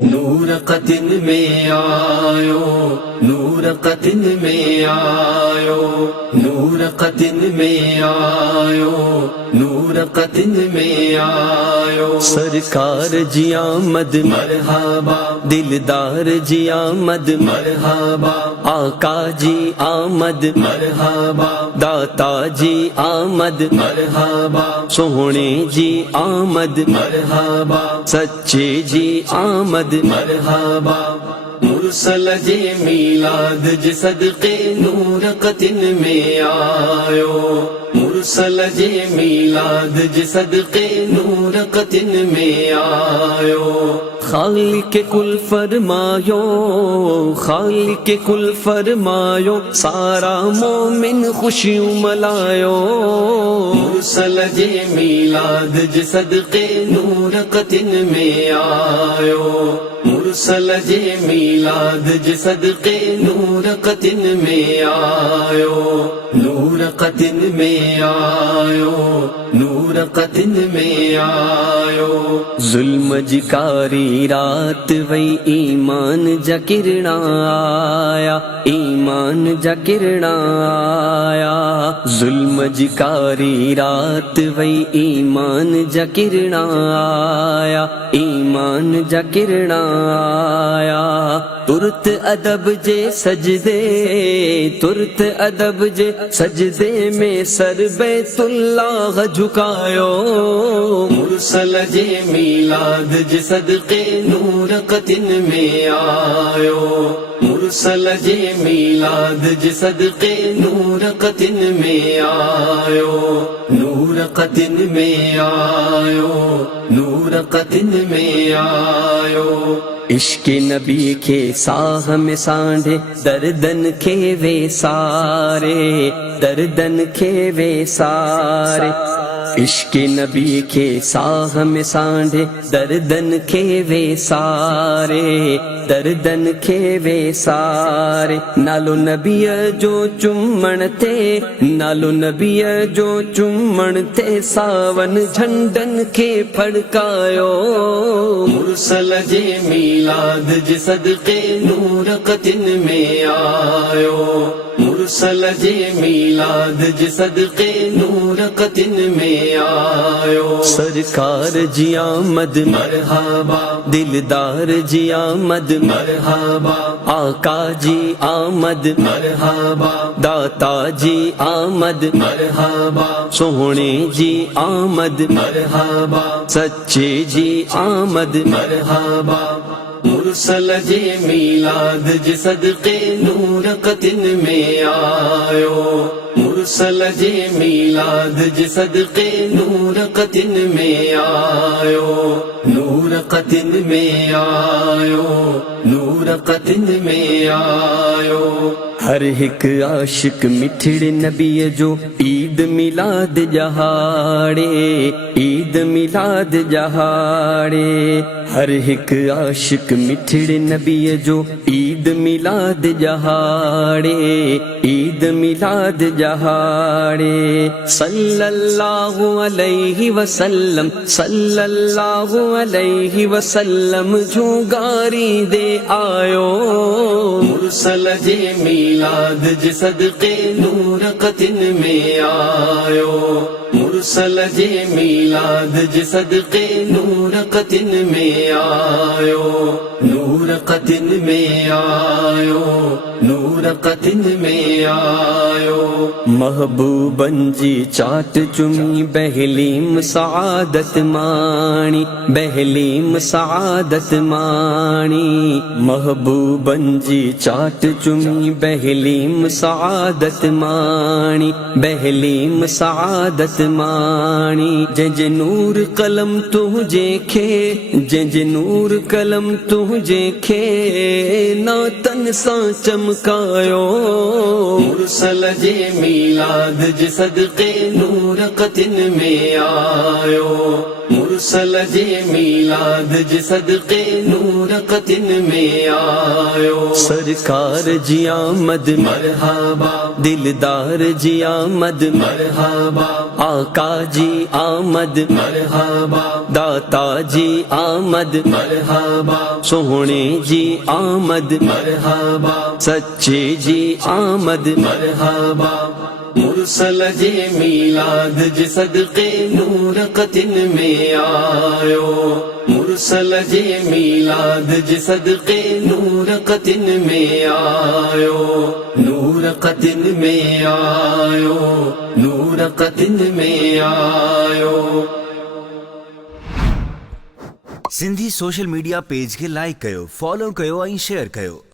नूर कतिन में आयो, नूर कतिन में आयो, नूर कतिन में आयो, नूर कतिन में आयो। सरकार जी आमद मरहबा, दिलदार जी आमद मरहबा, आका जी आमद मरहबा, दाता जी आमद मरहबा, सोहणे जी आमद मरहबा, सच्चे जी आमद मरहबा। मुरसल जे मीलाद जे सदके नूर कतिन में आयो, मुरसल जे मीलाद जे सदके नूर कतिन में आयो। खालिक कुल फरमायो, खालिक कुल फरमायो, सारा मोमिन खुशियों मलायो। मुरसल जे मीलाद जे सदके नूर कतिन में आयो, मुरसल जे मीलाद जे सदके नूर कतिन में आयो, नूर कतिन में आयो, नूर कतिन में आयो। जुल्म जिकारी रात वही ईमान जा किरणा आया, ईमान जा किरणा आया। जुल्म जिकारी रात वही ईमान जा किरणा आया, ईमान जा किरणा आया। तुरत अदब जे सजदे, तुरत अदब जे सजदे में सर बैतुल्लाह झुकायो। मुरसल जे मीलाद जे सदके नूर कतिन में आयो, मुरसल जे मीलाद जे सदके नूर कतिन में आयो, नूर कतिन में आयो, नूर कतिन में आयो। इश्क नबी के साह में सांढे दर्दन खे वे सारे, दर्दन खे वे सारे। इश्क नबी के साह में सांढे दर्दन खे वे सारे, दर्दन खे वे सारे। नालो नबीय जो चुम्मण ते, नालो नबीय जो चुम्मण ते, सावन झंडन के फड़कायो। मुरसल जे मीलाद जे सदके नूर कतिन में आयो, मुरसल जे मीलाद जे सदके नूर कतिन में आयो। सरकार जी आमद मरहबा, दिलदार जी आमद मरहबा, आका जी आमद मरहबा, दाता जी आमद मरहबा, सोहणे जी आमद मरहबा, सच्चे जी आमद मरहबा। मुरसल जे मीलाद जे सदके नूर कतिन में आयो, मुरसल जे मीलाद जे सदके नूर कतिन में आयो, नूर कतिन में आयो, नूर कतिन में आयो। हर हिक आशिक मिठड़े नबी जो ईद मिलाद जहाड़े, ईद मिलाद जहाड़े। हर हिक आशिक मिठड़े नबी जो ईद मिलाद जहाड़े, ईद मिलाद जहाड़े। सल्लल्लाहु अलैहि वसल्लम, सल्लल्लाहु अलैहि वसल्लम झूगारी दे आयो। मुरसल जे मीलाद जे सदके नूर कतिन में आयो, मुरसल जे मीलाद जे सदके नूर कतिन में आयो, नूर कतिन में आयो, नूर कतिन में आयो। महबूबन जी चाट चुमी बहलीम सआदत माणी, बहलीम सआदत माणी। महबूबन जी चाट चुमी बहलीम सआदत माणी, बहलीम सआदत माणी। जंहिंजे नूर कलम तुझे खे, जंहिंजे नूर कलम तुझे खे, नातन सां चमकायो। मुरसल जे मीलाद जे सदके नूर कतिन में आयो, मुरसल जे मीलाद जे सदके नूर कतिन में आयो। सरकार जी आमद मरहबा, दिलदार जी आमद मरहबा, आका जी आमद मरहबा, दाता जी आमद मरहबा, सोहणे जी आमद मरहबा, सच्चे जी आमद मरहबा। मुरसल जे मीलाद जे सदके नूर कतिन में आयो। मुरसल जे मीलाद जे सदके नूर कतिन में आयो। नूर कतिन में आयो, नूर कतिन में आयो। सिंधी सोशल मीडिया पेज खे लाइक कयो, फॉलो कयो ऐं शेयर कयो।